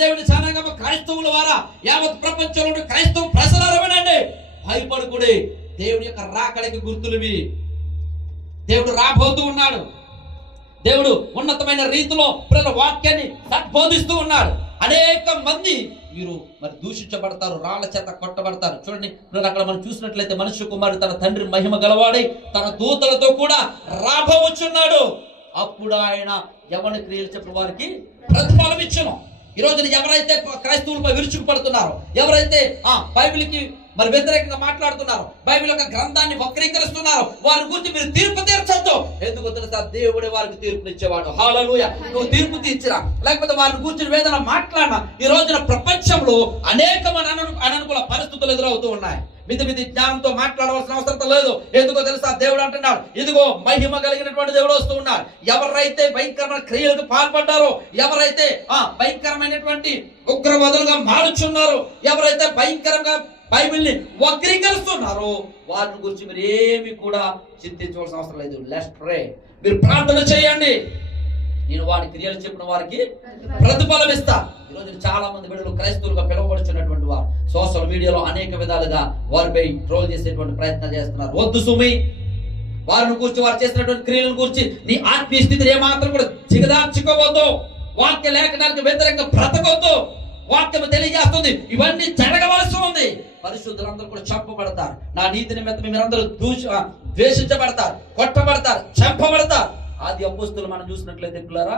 దేవుని జనాంగం క్రైస్తవుల వారా యావత్ ప్రపంచంలో క్రైస్తవ ప్రజలారమనండి, భయపడుకుడి. దేవుని యొక్క రాకడికి గుర్తులువి. దేవుడు రాబోతూ ఉన్నాడు. దేవుడు ఉన్నతమైన రీతిలో ప్రజల వాక్యాన్ని బోధిస్తూ ఉన్నాడు. అనేక మంది మీరు మరి దూషించబడతారు, రాళ్ల చేత కొట్టబడతారు. చూడండి అక్కడ మనం చూసినట్లయితే మనుష్య కుమారుడు తన తండ్రి మహిమ గలవాడై తన దూతలతో కూడా రాబోవచ్చున్నాడు. అప్పుడు ఆయన ఎవరి క్రియలు చెప్పిన వారికి ప్రతిఫలం ఇచ్చును. ఈ రోజున ఎవరైతే క్రైస్తవులపై విరుచుకుపడుతున్నారో, ఎవరైతే బైబిల్కి మరి వ్యతిరేకంగా మాట్లాడుతున్నారు, బైబిల్ యొక్క గ్రంథాన్ని వక్రీకరిస్తున్నారు, వారి గురించి మీరు తీర్పు తీర్చొద్దు. ఎందుకు తెలుసా? దేవుడే వారికి తీర్పునిచ్చేవాడు. హల్లెలూయా. నువ్వు తీర్పు తీర్చిరా, లేకపోతే వారిని గురించి వేదన మాట్లాడినా ఈ రోజున ప్రపంచంలో అనేకమైన అననుకూల పరిస్థితులు ఎదురవుతూ ఉన్నాయి. మితి జ్ఞానంతో మాట్లాడవలసిన అవసరం లేదు. ఎందుకో తెలుసా? దేవుడు అంటున్నాడు, ఇదిగో మహిమ కలిగినటువంటి దేవుడు వస్తూ ఉన్నాడు. ఎవరైతే భయంకరమైన క్రియలకు పాల్పడ్డారో, ఎవరైతే భయంకరమైనటువంటి ఉగ్రవాదులుగా మారుచున్నారో, ఎవరైతే భయంకరంగా బైబిల్ని వక్రీకరిస్తున్నారో, వారిని గురించి మీరు ఏమి కూడా చింతించవలసిన అవసరం లేదు. Let's pray. మీరు ప్రార్థన చేయండి. నేను వారి క్రియలు చెప్పిన వారికి ప్రతిఫలం ఇస్తా. ఈరోజు చాలా మంది బిడ్డలు క్రైస్తవులుగా పిలువబడుచున్నటువంటి వారు సోషల్ మీడియాలో అనేక విధాలుగా వారిపై ట్రోల్ చేసేటువంటి ప్రయత్నం చేస్తున్నారు. వద్దు సుమి. వారిని గురించి, వారు చేసినటువంటి క్రియలను గురించి నీ ఆత్మీయ స్థితిని ఏమాత్రం కూడా దిగదార్చుకోవద్దు. వాక్య లేఖనానికి వ్యతిరేకంగా బ్రతకొద్దు. వాక్యం తెలియజేస్తుంది ఇవన్నీ జరగవలసి ఉంది. పరిశుద్ధులందరూ కూడా చంపబడతారు. నా నీతి నిమిత్తం మీరందరూ ద్వేషించబడతారు, కొట్టబడతారు, చంపబడతారు. ఆది అపోస్తులు మనం చూసినట్లయితే పిల్లరా